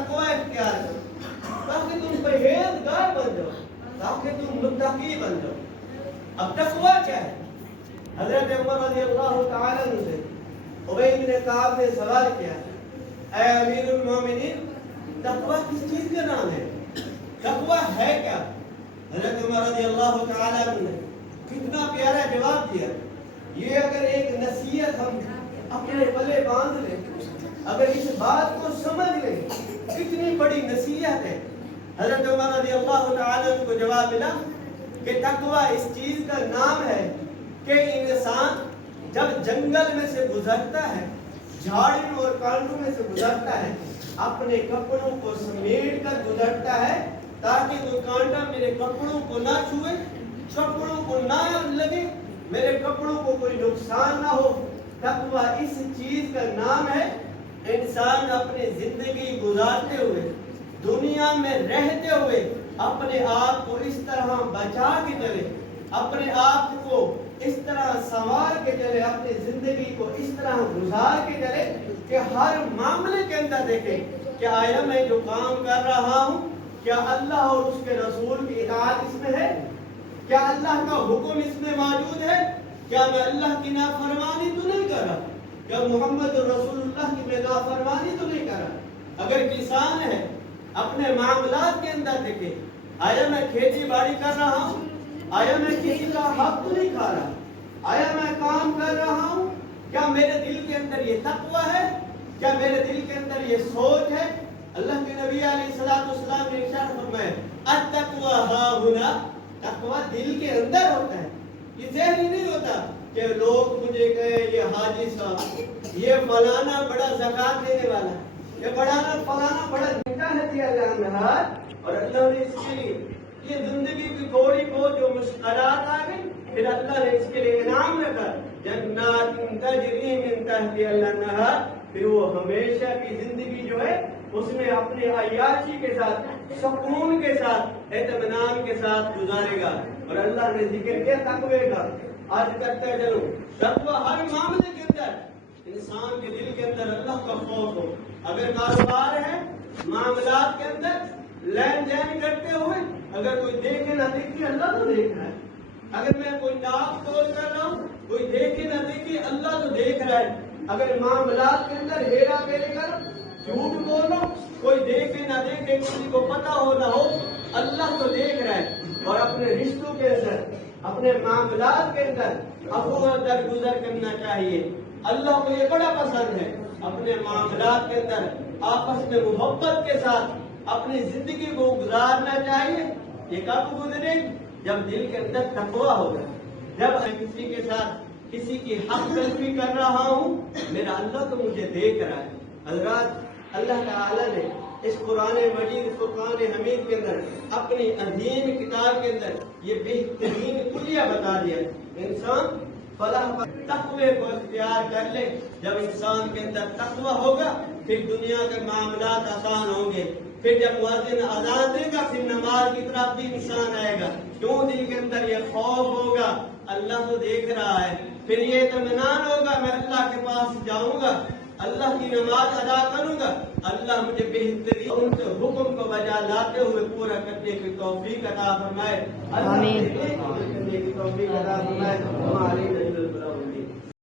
तकवा इख्तियार करो, ताकि तुम परहेजगार बन जाओ, ताकि तुम मुत्तकी बन जाओ। अब तकवा क्या है? हजरत उमर रज़ी अल्लाह तआला अन्हु से उबई इब्न काब ने सवाल किया, ऐ अमीरुल मोमिनीन, तकवा किस चीज का नाम है? तकवा है क्या? हजरत उमर रज़ी अल्लाह तआला अन्हु ने कितना प्यारा जवाब दिया। ये अगर एक नसीहत हम अपने गले बांध लें, अगर इस बात को समझ लें, कितनी बड़ी नसीहत है। हजरत उमर रज़ी अल्लाह तआला अन्हु को जवाब मिला कि तकवा इस चीज का नाम है कि इंसान जब जंगल में से गुजरता है, झाड़ियों और कांटों में से गुजरता है, अपने कपड़ों को समेट कर गुजरता है, ताकि वो कांटा मेरे कपड़ों को ना छुए, कपड़ों को ना लगे, मेरे कपड़ों को कोई नुकसान ना हो। तकवा इस चीज का नाम है इंसान अपनी जिंदगी गुजारते हुए, दुनिया में रहते हुए अपने आप को इस तरह बचा के चले, अपने आप को इस तरह संवार के चले, अपनी जिंदगी को इस तरह गुजार के चले कि हर मामले के अंदर देखे कि आया मैं जो काम कर रहा हूँ, क्या अल्लाह और उसके रसूल की इताअत इसमें है? क्या अल्लाह का हुक्म इसमें मौजूद है? क्या मैं अल्लाह की नाफरमानी तो नहीं कर रहा? क्या मोहम्मद रसूलुल्लाह की मैं नाफरमानी तो नहीं कर रहा? अगर किसान है, अपने मामलात के अंदर देखे, आया मैं खेती बाड़ी कर रहा हूँ, आया मैं किसी का हक तो नहीं खा रहा, आया मैं काम कर रहा हूँ, क्या मेरे दिल के अंदर ये तकवा है? क्या मेरे दिल के अंदर ये सोच है? अल्लाह के नबी अलैहिस्सलाम ने इरशाद फरमाया, अत-तक़वा हाहुना, तकवा दिल के अंदर होता है, ये ज़हनी नहीं होता कि लोग मुझे कहे ये हाजी साहब, ये फलाना बड़ा ज़कात देने वाला, ये फलाना बड़ा नेता है जी अल्लाह, और अल्लाह ने इसके लिए ये जिंदगी की थोड़ी बहुत जो मुश्किलात आ गई, फिर अल्लाह ने इसके लिए इनाम रखा, जन्नातिन तजरी मिन तहतिहा अल-अनहार, फिर वो हमेशा की जिंदगी जो है उसमें अपने अय्याशी के साथ, सुकून के साथ, इत्मीनान के साथ गुजारेगा। और अल्लाह ने जिक्र किया तकवे का, आज करते चलो तकवा हर मामले के अंदर इंसान के दिल के अंदर अल्लाह का खौफ हो। अगर कारोबार है, मामलात के अंदर लेन देन करते हुए अगर कोई देखे ना देखे अल्लाह तो देख रहा है। अगर मैं कोई नाप तोल कर रहा हूँ, कोई देखे ना देखे अल्लाह तो देख रहा है। अगर मामलात के अंदर हेरा फेरी कर, झूठ बोलो, कोई देखे ना देखे, किसी को पता हो ना हो, अल्लाह तो देख रहा है। और अपने रिश्तों के अंदर, अपने मामलात के अंदर अफू दरगुजर करना चाहिए। अल्लाह को ये बड़ा पसंद है, अपने मामलात के अंदर आपस में मोहब्बत के साथ अपनी जिंदगी को गुजारना चाहिए। ये कब गुजरेगी? जब दिल के अंदर तकवा होगा। जब मैं किसी के साथ किसी की हक तलफी कर रहा हूँ, मेरा अल्लाह तो मुझे देख रहा है। हज़रात, अल्लाह ताला ने इस कुरान मजीद फुरकान हमीद के अंदर अपनी अजीम किताब के अंदर ये बेहतरीन कुलिया बता दिया। इंसान फलाह पर तकवे को इख्तियार कर ले। जब इंसान के अंदर तकवा होगा, फिर दुनिया के मामलात आसान होंगे। फिर जब मुअज्जिन अज़ान देगा, फिर नमाज की तरफ भी इंसान आएगा। क्यों? दिल के अंदर ये खौफ होगा, अल्लाह तो देख रहा है। फिर ये इत्मीनान होगा, मैं अल्लाह के पास जाऊंगा, अल्लाह की नमाज अदा करूंगा, अल्लाह मुझे बेहतरीन उनके हुक्म को बजा लाते हुए पूरा करने की तौफीक अता फरमाए। अल्लाह करने की तौफीक अता फरमाए।